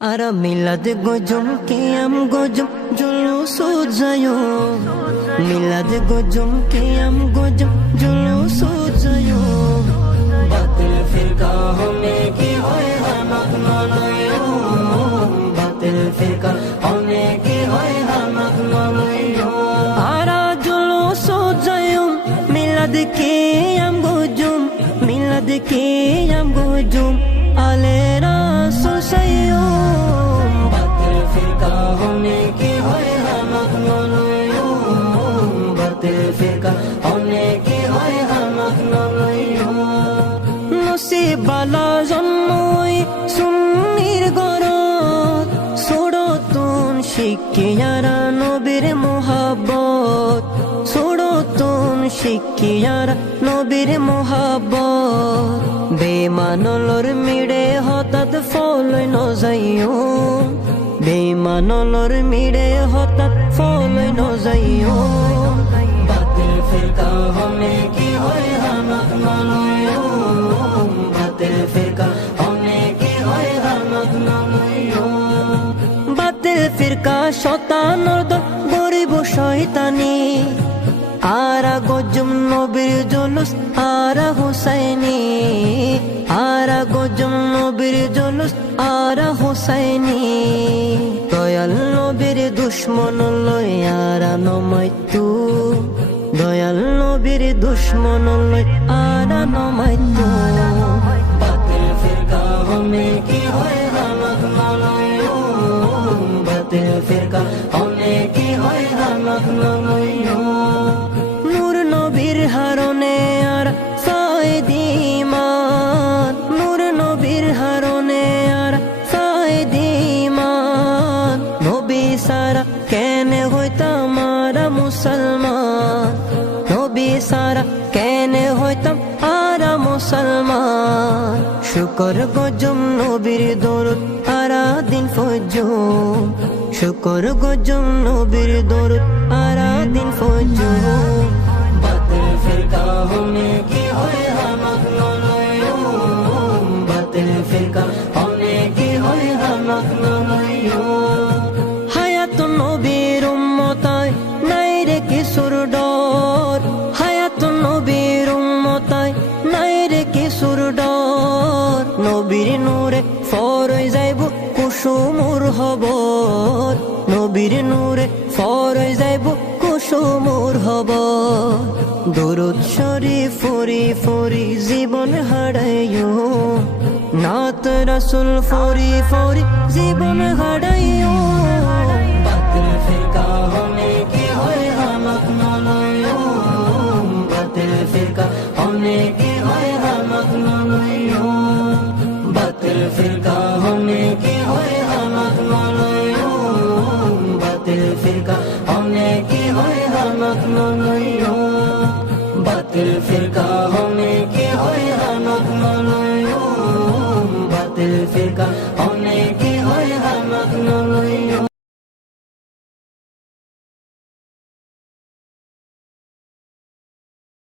Ara milad gojum qiyam gojum julus jayo milad gojum qiyam gojum julus jayo batil firqa hone ki hoy hamak nanayo batil firqa hone ki hoy hamak nanayo ara julus jayo milad qiyam gojum alera susayo batil firqa hone ki hoy hamak nanayo batil firqa hone ki hoy hamak nanayo নসিবালা জন্মই সুন্নির গরত ছোড়তুন শিখিয়ারা নবীর মোহাব্বত ছোড়তুন শিখিয়ারা নবীর মোহাব্বত বেমানলর মিড়ে হঠাৎ ফলই নজাইও বেমানলর মিড়ে হঠাৎ ফলই নজাইও বাতিল ফিরকা হনে কি হয় হামাক নলয়ো বাতিল ফিরকা হনে কি হয় হামাক নলয়ো বাতিল ফিরকা শতানর দল গরিব শয়তানি আরা গজম নবীর জুলুস আরা হুসাইনি আরা গজম নবীর জুলুস আরা হুসাইনি দয়াল নবীর দুশ্মন লই আরা নমাইতু দয়াল নবীর দুশ্মন লই আরা নমাইতু বাতিল ফিরকা হনে কি হয় হামাক নলয়ো বাতিল ফিরকা হনে কি হয় হামাক নলয়ো হারনে আর ফায়দিমান নূর নবীর হারনে আর ফায়দিমান নবী সারা কেনে হইতাম আরা মুসলমান নবী সারা কেনে হইতাম আরা মুসলমান শুকর গজম নবীর দরুদ আরা দিন ফজর শুকর গজম নবীর দরুদ আরা দিন ফজর বাতিল ফিরকা হনে কি হয় হামাক নলয়ো বাতিল ফিরকা হনে কি হয় হামাক নলয়ো হায়াত নবীর উম্মতায় নাই রে কিশোর ডর হায়াত নবীর উম্মতায় নাই রে কিশোর ডর নবীর নূরে ফরই যাইব কুসুমুর হবর নবীর নূরে ফরই যাইব কুসুমুর হবর দরুদ শরীফ ফরি ফরি জীবন হারাইও নাত রাসূল ফরি ফরি জীবন হারাইও বাতিল ফিরকা হনে কি হয় হামাক নলয়ো বাতিল ফিরকা হনে কি হয় হামাক নলয়ো বাতিল ফিরকা হনে কি হয় হামাক নলয়ো বাতিল ফিরকা হনে কি হয় হামাক নলয়ো বাতিল ফিরকা হনে কি হয় হামাক নলয়ো বাতিল ফিরকা